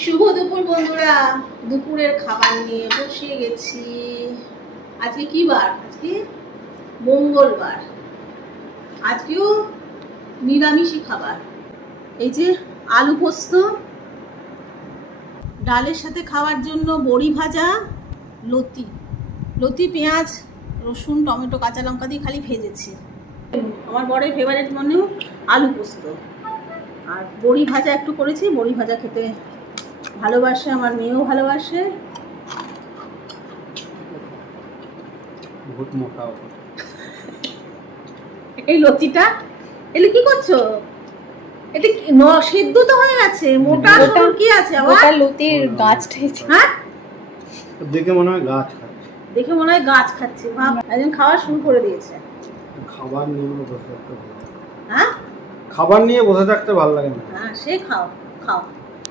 শুভ দুপুর বন্ধুরা, দুপুরের খাবার নিয়ে বসে গেছি। আজকে কি বার? আজকে মঙ্গলবার। আজকেও নিরামিষই খাবার। এই যে আলু পোস্ত, ডালের সাথে খাওয়ার জন্য বড়ি ভাজা, লতি লতি পেঁয়াজ রসুন টমেটো কাঁচা লঙ্কা দিয়ে খালি ভেজেছি। আমার বরের ফেভারিট মনেও আলু পোস্ত আর বড়ি ভাজা একটু করেছি। বড়ি ভাজা খেতে ভালোবাসে, আমার মেয়েও ভালোবাসে। বহুত মোটা। এই লতিটা এলে কি করছো? এটা সিদ্ধ তো হয়ে গেছে, মোটা কি আছে আবার? ওটা লতির গাছটা। হ্যাঁ, দেখে মনে হয় গাছ খাচ্ছে। দেখে মনে হয় গাছ খাচ্ছে। ভাব, একজন খাওয়া শুরু করে দিয়েছে। খাবার নিয়ে বসে থাকতে ভালো লাগে। হ্যাঁ খাবার নিয়ে বসে থাকতে ভালো লাগে না। হ্যাঁ, সে খাও খাও।